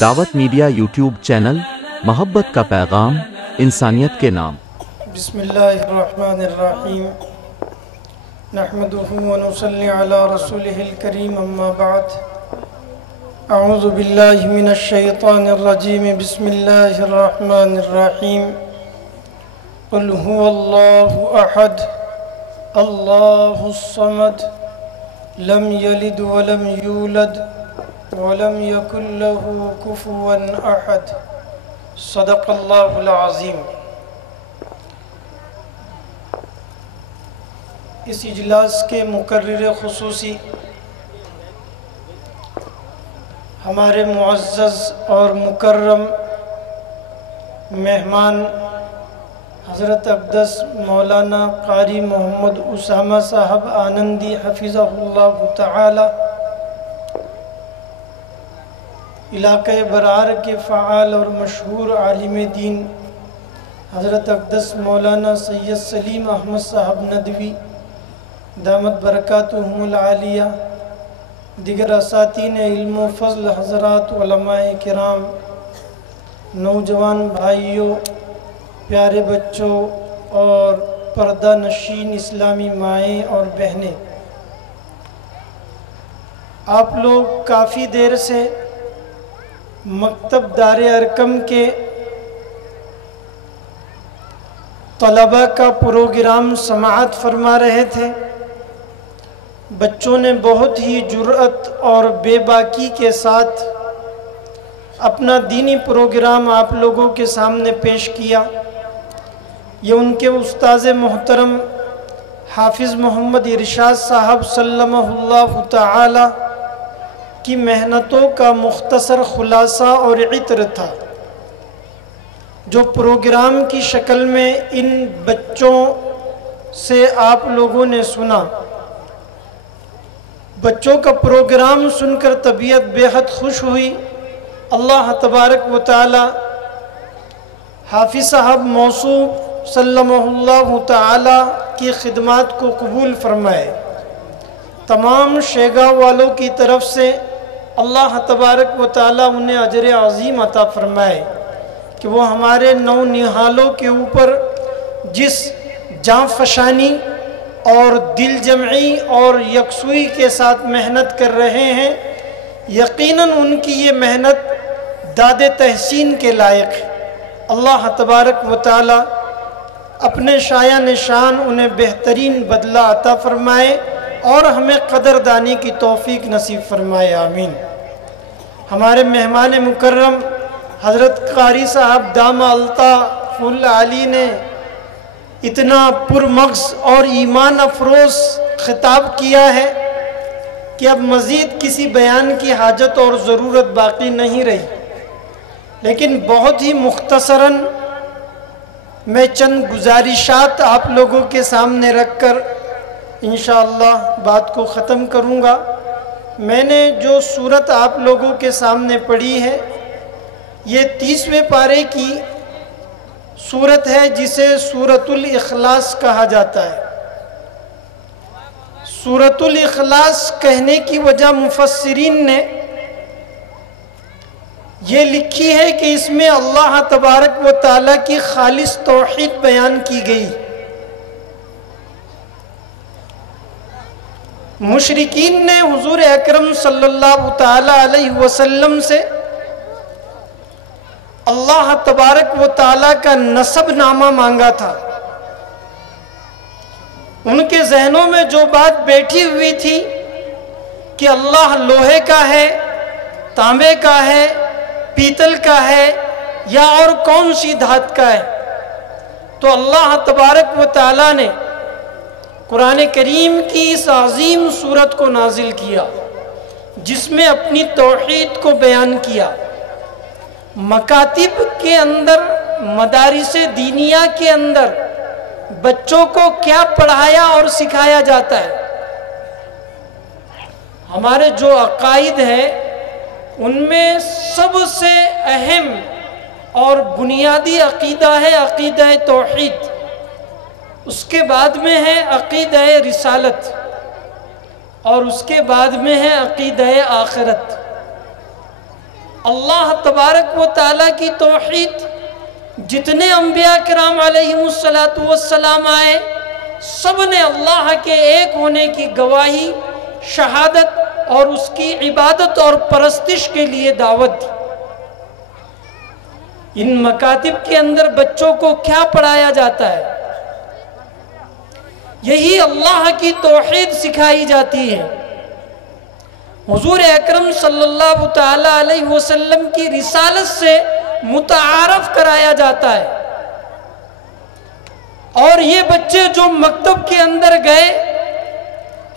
دعوت media YouTube channel, محبت کا پیغام، انسانیت کے نام۔ بسم اللہ الرحمن الرحیم، نحمدہ ونصلی علی رسولہ الکریم، اما بعد، اعوذ باللہ من الشیطان الرجیم، بسم اللہ الرحمن الرحیم، قل هو اللہ احد اللہ الصمد لم یلد ولم یولد ولم یکن له کفوا احد، صدق اللہ العظیم۔ اس اجلاس کے مقرر خصوصی ہمارے معزز اور مکرم مہمان حضرت اقدس مولانا قاری محمد اسامہ صاحب آنندی حفظہ اللہ تعالی، علاقہ برار کے فعال اور مشہور عالم دین حضرت اقدس مولانا سید سلیم احمد صاحب ندوی دامت برکاتہم العالیہ، دیگر اساتین علم و فضل حضرات، علماء کرام، نوجوان بھائیوں، پیارے بچوں اور پردہ نشین اسلامی مائیں اور بہنیں، آپ لوگ کافی دیر سے مکتب دار ارقم کے طلبہ کا پروگرام سماعت فرما رہے تھے۔ بچوں نے بہت ہی جرأت اور بے باکی کے ساتھ اپنا دینی پروگرام آپ لوگوں کے سامنے پیش کیا۔ یہ ان کے استاذ محترم حافظ محمد ارشاد صاحب سلمہ اللہ تعالی کی محنتوں کا مختصر خلاصہ اور عطر تھا، جو پروگرام کی شکل میں ان بچوں سے آپ لوگوں نے سنا۔ بچوں کا پروگرام سن کر طبیعت بے حد خوش ہوئی۔ اللہ تبارک و تعالی حافظ صاحب موصوف سلمہ اللہ تعالی کی خدمات کو قبول فرمائے۔ تمام شیگا والوں کی طرف سے اللہ تبارک و تعالی انہیں اجر عظیم عطا فرمائے کہ وہ ہمارے نو نہالوں کے اوپر جس جاں فشانی اور دل جمعی اور یکسوئی کے ساتھ محنت کر رہے ہیں، یقیناً ان کی یہ محنت داد تحسین کے لائق ہے۔ اللہ تبارک و تعالی اپنے شایع نشان انہیں بہترین بدلہ عطا فرمائے اور ہمیں قدردانی کی توفیق نصیب فرمائے، آمین۔ ہمارے مہمان مکرم حضرت قاری صاحب دامہ الطاف العالی نے اتنا پرمغز اور ایمان افروز خطاب کیا ہے کہ اب مزید کسی بیان کی حاجت اور ضرورت باقی نہیں رہی، لیکن بہت ہی مختصراً میں چند گزارشات آپ لوگوں کے سامنے رکھ کر انشاءاللہ بات کو ختم کروں گا۔ میں نے جو سورت آپ لوگوں کے سامنے پڑھی ہے، یہ 30ویں پارے کی سورت ہے جسے سورۃ الاخلاص کہا جاتا ہے۔ سورۃ الاخلاص کہنے کی وجہ مفسرین نے یہ لکھی ہے کہ اس میں اللہ تبارک و تعالیٰ کی خالص توحید بیان کی گئی۔ مشرکین نے حضور اکرم صلی اللہ تعالی علیہ وسلم سے اللہ تبارک و تعالیٰ کا نسب نامہ مانگا تھا۔ ان کے ذہنوں میں جو بات بیٹھی ہوئی تھی کہ اللہ لوہے کا ہے، تانبے کا ہے، پیتل کا ہے یا اور کون سی دھات کا ہے، تو اللہ تبارک و تعالیٰ نے قرآن کریم کی اس عظیم سورت کو نازل کیا، جس میں اپنی توحید کو بیان کیا۔ مکاتب کے اندر، مدارس دینیہ کے اندر بچوں کو کیا پڑھایا اور سکھایا جاتا ہے؟ ہمارے جو عقائد ہیں ان میں سب سے اہم اور بنیادی عقیدہ ہے عقیدہ توحید، اس کے بعد میں ہے عقیدہ رسالت، اور اس کے بعد میں ہے عقیدہ آخرت۔ اللہ تبارک و تعالیٰ کی توحید جتنے انبیاء کرام علیہم السلام آئے سب نے اللہ کے ایک ہونے کی گواہی، شہادت اور اس کی عبادت اور پرستش کے لیے دعوت دی۔ ان مکاتب کے اندر بچوں کو کیا پڑھایا جاتا ہے؟ یہی اللہ کی توحید سکھائی جاتی ہے۔ حضور اکرم صلی اللہ تعالی علیہ وسلم کی رسالت سے متعارف کرایا جاتا ہے، اور یہ بچے جو مکتب کے اندر گئے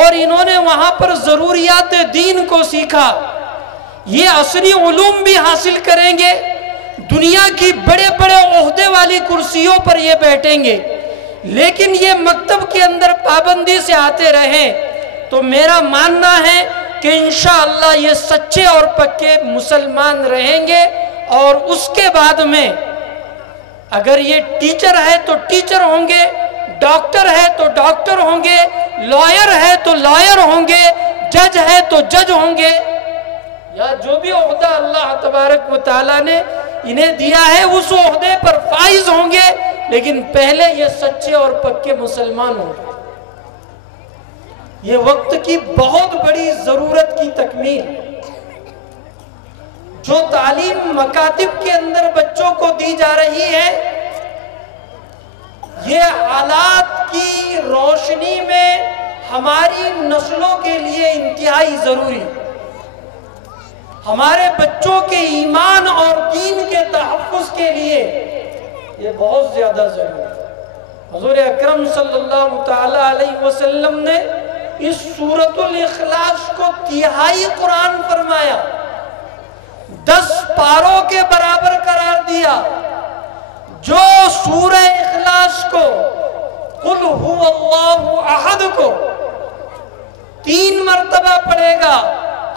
اور انہوں نے وہاں پر ضروریات دین کو سیکھا، یہ عصری علوم بھی حاصل کریں گے، دنیا کی بڑے بڑے عہدے والی کرسیوں پر یہ بیٹھیں گے، لیکن یہ مکتب کے اندر پابندی سے آتے رہیں تو میرا ماننا ہے کہ انشاءاللہ یہ سچے اور پکے مسلمان رہیں گے، اور اس کے بعد میں اگر یہ ٹیچر ہے تو ٹیچر ہوں گے، ڈاکٹر ہے تو ڈاکٹر ہوں گے، لائر ہے تو لائر ہوں گے، جج ہے تو جج ہوں گے، یا جو بھی عہدہ اللہ تبارک و تعالیٰ نے انہیں دیا ہے اس عہدے پر فائز ہوں گے، لیکن پہلے یہ سچے اور پکے مسلمان ہوں گے۔ یہ وقت کی بہت بڑی ضرورت کی تکمیل جو تعلیم مکاتب کے اندر بچوں کو دی جا رہی ہے، یہ حالات کی روشنی میں ہماری نسلوں کے لیے انتہائی ضروری ہے۔ ہمارے بچوں کے ایمان اور دین کے تحفظ کے لیے یہ بہت زیادہ ضروری ہے۔ حضور اکرم صلی اللہ تعالی علیہ وسلم نے اس سورۃ الاخلاص کو تہائی قرآن فرمایا، 10 پاروں کے برابر قرار دیا۔ جو سورہ اخلاص کو قل هو اللہ احد کو 3 مرتبہ پڑھے گا،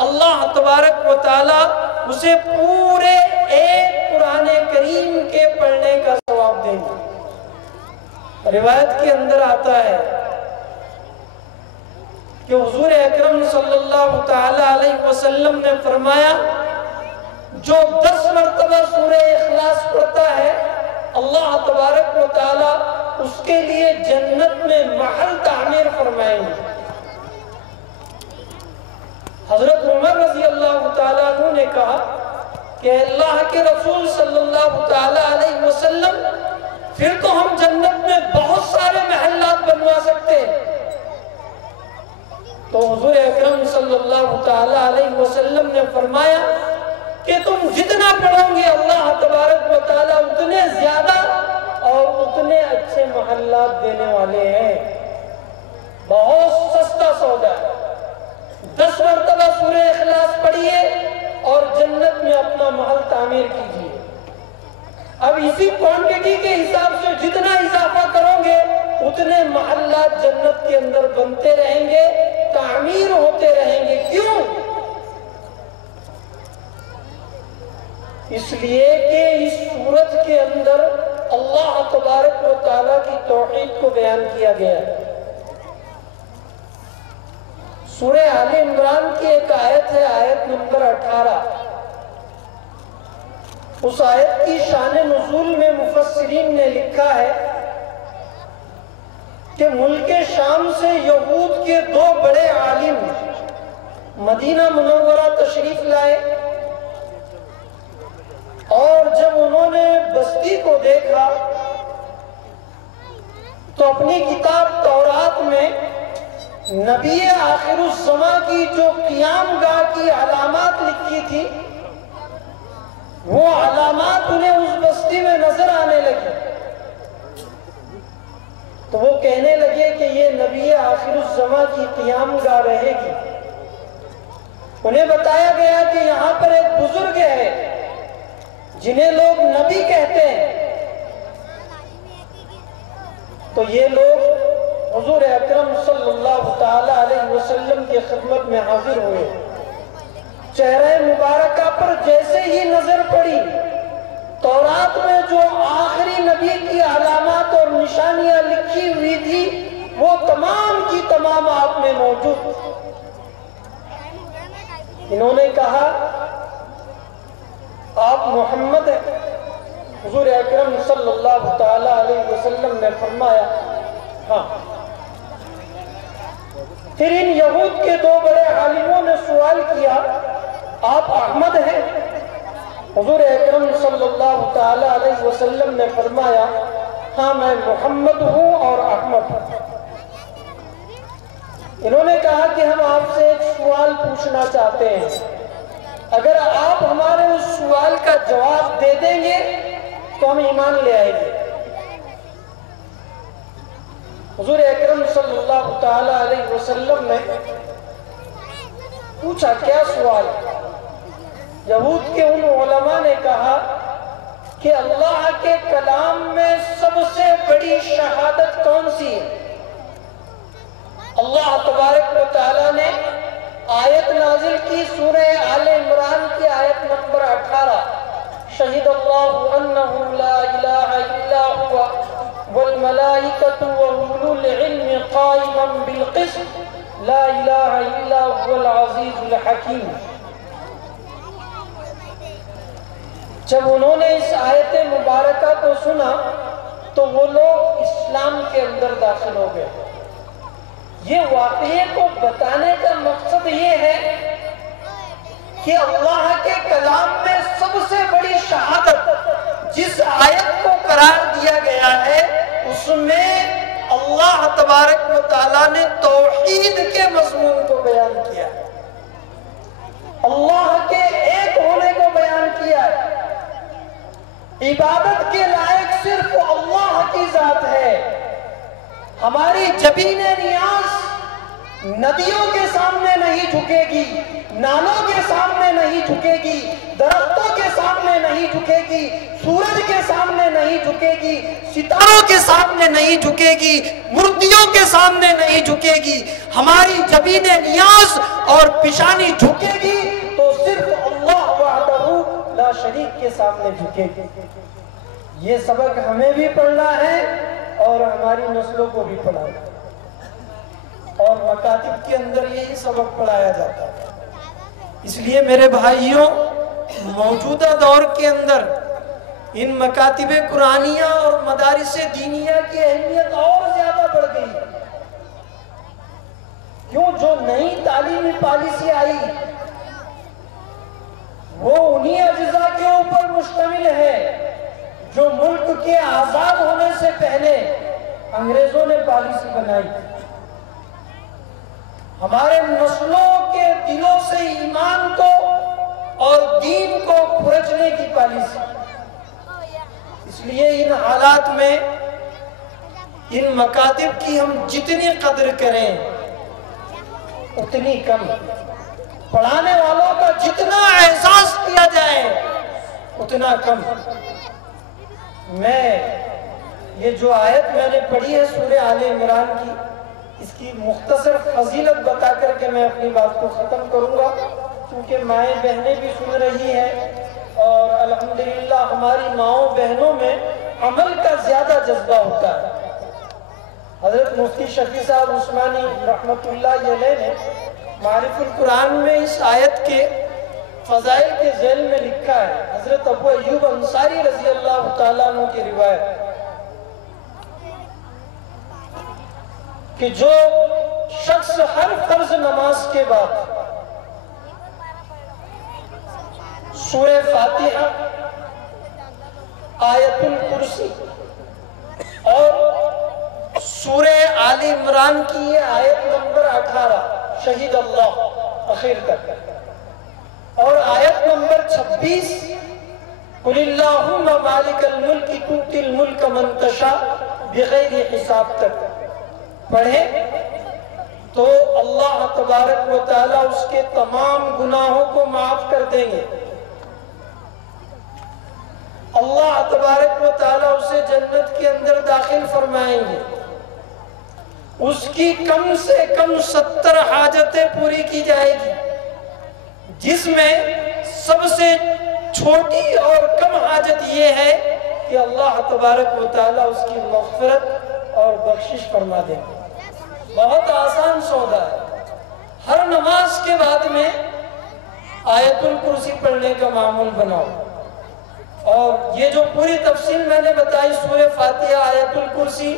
اللہ تبارک و تعالی اسے پورے ایک قرآن کریم کے پڑھنے کا ثواب دیں گے۔ روایت کے اندر آتا ہے کہ حضور اکرم صلی اللہ تعالی علیہ وسلم نے فرمایا، جو 10 مرتبہ سورہ اخلاص پڑھتا ہے اللہ تبارک و تعالی اس کے لیے جنت میں محل تعمیر فرمائیں گے۔ حضرت عمر رضی اللہ تعالیٰ عنہ نے کہا کہ اللہ کے رسول صلی اللہ تعالیٰ علیہ وسلم، پھر تو ہم جنت میں بہت سارے محلات بنوا سکتے ہیں۔ تو حضور اکرم صلی اللہ تعالیٰ علیہ وسلم نے فرمایا کہ تم جتنا پڑھو گے اللہ تبارک و تعالیٰ اتنے زیادہ اور اتنے اچھے محلات دینے والے ہیں۔ بہت سستا سودا ہے۔ 10 مرتبہ سورہ اخلاص پڑھیے اور جنت میں اپنا محل تعمیر کیجیے۔ اب اسی کوانٹٹی کے حساب سے جتنا اضافہ کرو گے اتنے محلات جنت کے اندر بنتے رہیں گے، تعمیر ہوتے رہیں گے۔ کیوں؟ اس لیے کہ اس سورت کے اندر اللہ تبارک و تعالیٰ کی توحید کو بیان کیا گیا ہے۔ سورہ آل عمران کی ایک آیت ہے، آیت نمبر 18۔ اس آیت کی شان نزول میں مفسرین نے لکھا ہے کہ ملک شام سے یہود کے 2 بڑے عالم مدینہ منورہ تشریف لائے، اور جب انہوں نے بستی کو دیکھا تو اپنی کتاب تورات میں نبی آخر الزماں کی جو قیام گاہ کی علامات لکھی تھی وہ علامات انہیں اس بستی میں نظر آنے لگی، تو وہ کہنے لگے کہ یہ نبی آخر الزماں کی قیام گاہ رہے گی۔ انہیں بتایا گیا کہ یہاں پر ایک بزرگ ہے جنہیں لوگ نبی کہتے ہیں۔ تو یہ لوگ حضور اکرم صلی اللہ تعالی علیہ وسلم کی خدمت میں حاضر ہوئے۔ چہرہ مبارکہ پر جیسے ہی نظر پڑی، تورات میں جو آخری نبی کی علامات اور نشانیاں لکھی ہوئی تھی وہ تمام کی تمام آپ میں موجود۔ انہوں نے کہا آپ محمد ہیں؟ حضور اکرم صلی اللہ تعالی علیہ وسلم نے فرمایا ہاں۔ پھر ان یہود کے دو بڑے عالموں نے سوال کیا آپ احمد ہیں؟ حضور اکرم صلی اللہ تعالی علیہ وسلم نے فرمایا ہاں میں محمد ہوں اور احمد ہوں۔ انہوں نے کہا کہ ہم آپ سے ایک سوال پوچھنا چاہتے ہیں، اگر آپ ہمارے اس سوال کا جواب دے دیں گے تو ہم ایمان لے آئیں گے۔ حضور اکرم صلی اللہ تعالی علیہ وسلم نے پوچھا کیا سوال؟ یہود کے ان علماء نے کہا کہ اللہ کے کلام میں سب سے بڑی شہادت کون سی ہے؟ اللہ تبارک و تعالیٰ نے آیت نازل کی سورہ آل عمران کی آیت نمبر 18، شہید اللہ انہ لا الہ الا ہوا والملائکۃ واولو العلم قائما بالقسط لا الہ الا هو العزیز الحکیم۔ جب انہوں نے اس آیت مبارکہ کو سنا تو وہ لوگ اسلام کے اندر داخل ہو گئے۔ یہ واقعے کو بتانے کا مقصد یہ ہے کہ اللہ کے کلام میں سب سے بڑی شہادت جس آیت کو قرار دیا گیا ہے اس میں اللہ تبارک و تعالیٰ نے توحید کے مضمون کو بیان کیا، اللہ کے ایک ہونے کو بیان کیا ہے۔ عبادت کے لائق صرف اللہ کی ذات ہے۔ ہماری جبین نیاز ندیوں کے سامنے نہیں جھکے گی، نالوں کے سامنے نہیں جھکے گی، درختوں کے سامنے نہیں جھکے گی، سورج کے سامنے نہیں جھکے گی، ستاروں کے سامنے نہیں جھکے گی، مردیوں کے سامنے نہیں جھکے گی۔ ہماری جبین نیاز اور پیشانی جھکے گی تو صرف اللہ وحدہ لا شریک کے سامنے جھکے گی۔ یہ سبق ہمیں بھی پڑھنا ہے اور ہماری نسلوں کو بھی پڑھانا ہے، اور مکاتب کے اندر یہی سبق پڑھایا جاتا ہے۔ اس لیے میرے بھائیوں، موجودہ دور کے اندر ان مکاتب قرآنیہ اور مدارس دینیہ کی اہمیت اور زیادہ بڑھ گئی۔ کیوں؟ جو نئی تعلیمی پالیسی آئی وہ انہی اجزاء کے اوپر مشتمل ہے جو ملک کے آزاد ہونے سے پہلے انگریزوں نے پالیسی بنائی۔ ہمارے نسلوں کے دلوں سے ایمان کو اور دین کو کھرچنے کی پالیسی۔ اس لیے ان حالات میں ان مکاتب کی ہم جتنی قدر کریں اتنی کم، پڑھانے والوں کا جتنا احساس کیا جائے اتنا کم۔ میں یہ جو آیت میں نے پڑھی ہے سورہ آل عمران کی، اس کی مختصر فضیلت بتا کر کے میں اپنی بات کو ختم کروں گا، کیونکہ مائیں بہنیں بھی سن رہی ہیں اور الحمدللہ ہماری ماؤں بہنوں میں عمل کا زیادہ جذبہ ہوتا ہے۔ حضرت مفتی شفیع صاحب عثمانی رحمت اللہ علیہ نے معارف القرآن میں اس آیت کے فضائل کے ذیل میں لکھا ہے، حضرت ابو ایوب انصاری رضی اللہ تعالیٰ عنہ کی روایت، کہ جو شخص ہر فرض نماز کے بعد سورہ فاتحہ، آیت الکرسی اور سورہ آل عمران کی یہ آیت نمبر 18 شہید اللہ اخیر تک، اور آیت نمبر 26 قل اللہم مالک الملک تؤتی الملک من تشاء بغیر حساب تک پڑھیں تو اللہ تبارک و تعالیٰ اس کے تمام گناہوں کو معاف کر دیں گے۔ اللہ تبارک و تعالیٰ اسے جنت کے اندر داخل فرمائیں گے، اس کی کم سے کم 70 حاجتیں پوری کی جائے گی، جس میں سب سے چھوٹی اور کم حاجت یہ ہے کہ اللہ تبارک و تعالیٰ اس کی مغفرت اور بخشش فرما دیں گے۔ بہت آسان سودا ہے، ہر نماز کے بعد میں آیت الکرسی پڑھنے کا معمول بناؤ، اور یہ جو پوری تفصیل میں نے بتائی، سورہ فاتحہ، آیت الکرسی،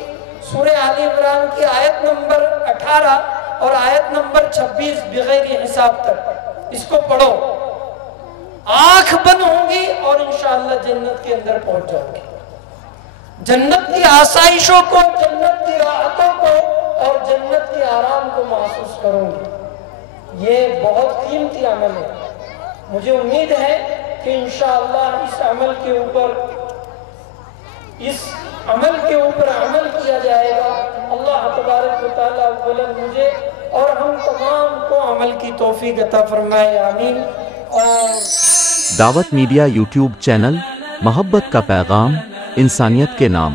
سورہ آل عمران کی آیت نمبر 18 اور آیت نمبر 26 بغیر حساب تک، اس کو پڑھو، آنکھ بند ہوں گی اور انشاءاللہ جنت کے اندر پہنچ جاؤ گی، جنت کی آسائشوں کو، جنت کی راحتوں کو اور جنت کے آرام کو محسوس کروں گی۔ یہ بہت قیمتی عمل ہے، مجھے امید ہے کہ انشاءاللہ اس عمل کے اوپر عمل کیا جائے گا۔ اللہ تبارک و تعالیٰ اولا مجھے اور ہم تمام کو عمل کی توفیق عطا فرمائے، آمین۔ اور دعوت میڈیا یوٹیوب چینل، محبت کا پیغام، انسانیت کے نام۔